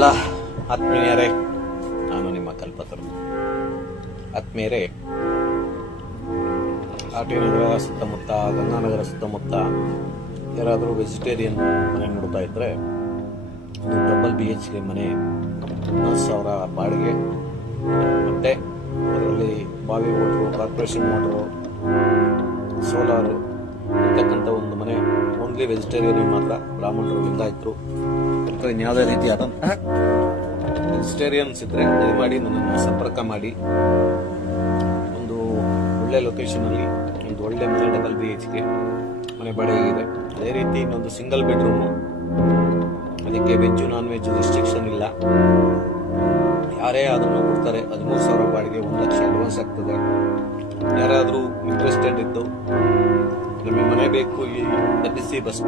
ಎಲ್ಲ ಆತ್ಮೀಯರೇ, ನಾನು ನಿಮ್ಮ ಕಲ್ಪತರು. ಆತ್ಮೀಯರೇ, ಆರ್.ಟಿ. ನಗರ ಸುತ್ತಮುತ್ತ, ಗಂಗಾನಗರ ಸುತ್ತಮುತ್ತ ಯಾರಾದರೂ ವೆಜಿಟೇರಿಯನ್ ಮನೆ ನೋಡ್ತಾ ಇದ್ರೆ ಒಂದು ಡಬಲ್ BHK ಮನೆ 10,000 ಬಾಡಿಗೆ, ಮತ್ತೆ ಅದರಲ್ಲಿ ಬಾವಿ ಮೋಟ್ರು, ಕಾರ್ಪೊರೇಷನ್ ಮೋಟ್ರು, ಸೋಲಾರು ಇರ್ತಕ್ಕಂಥ ಒಂದು ಮನೆ. ಓನ್ಲಿ ವೆಜಿಟೇರಿಯನ್ ಮಾತ್ರ, ಬ್ರಾಹ್ಮಣರು, ಲಿಂಗಾಯತರು ಇನ್ಯಾವುದೇ ರೀತಿಯಾದಂತಹ ವೆಜಿಟೇರಿಯನ್ಸ್ ಇದ್ರೆ ದಯಮಾಡಿ ನನ್ನನ್ನು ಸಂಪರ್ಕ ಮಾಡಿ. ಒಂದು ಒಳ್ಳೆ ಲೊಕೇಶನ್ ಅಲ್ಲಿ ಒಂದು ಒಳ್ಳೆ ಮನೆ, ಡಬಲ್ BHK ಮನೆ ಬಾಡಿಗೆ ಇದೆ. ಅದೇ ರೀತಿ ಇನ್ನೊಂದು ಸಿಂಗಲ್ ಬೆಡ್ರೂಮು, ಅದಕ್ಕೆ ವೆಜ್ ನಾನ್ ವೆಜ್ ರಿಸ್ಟ್ರಿಕ್ಷನ್ ಇಲ್ಲ. ಯಾರೇ ಅದನ್ನು ಕೊಡ್ತಾರೆ. 13,000 ಬಾಡಿಗೆ, 1 ಲಕ್ಷ ಅಡ್ವಾನ್ಸ್ ಆಗ್ತದೆ. ಯಾರಾದರೂ ಇಂಟ್ರೆಸ್ಟೆಡ್ ಇದ್ದು ನಮಗೆ ಮನೆ ಬೇಕು, ಈ ಬಸ್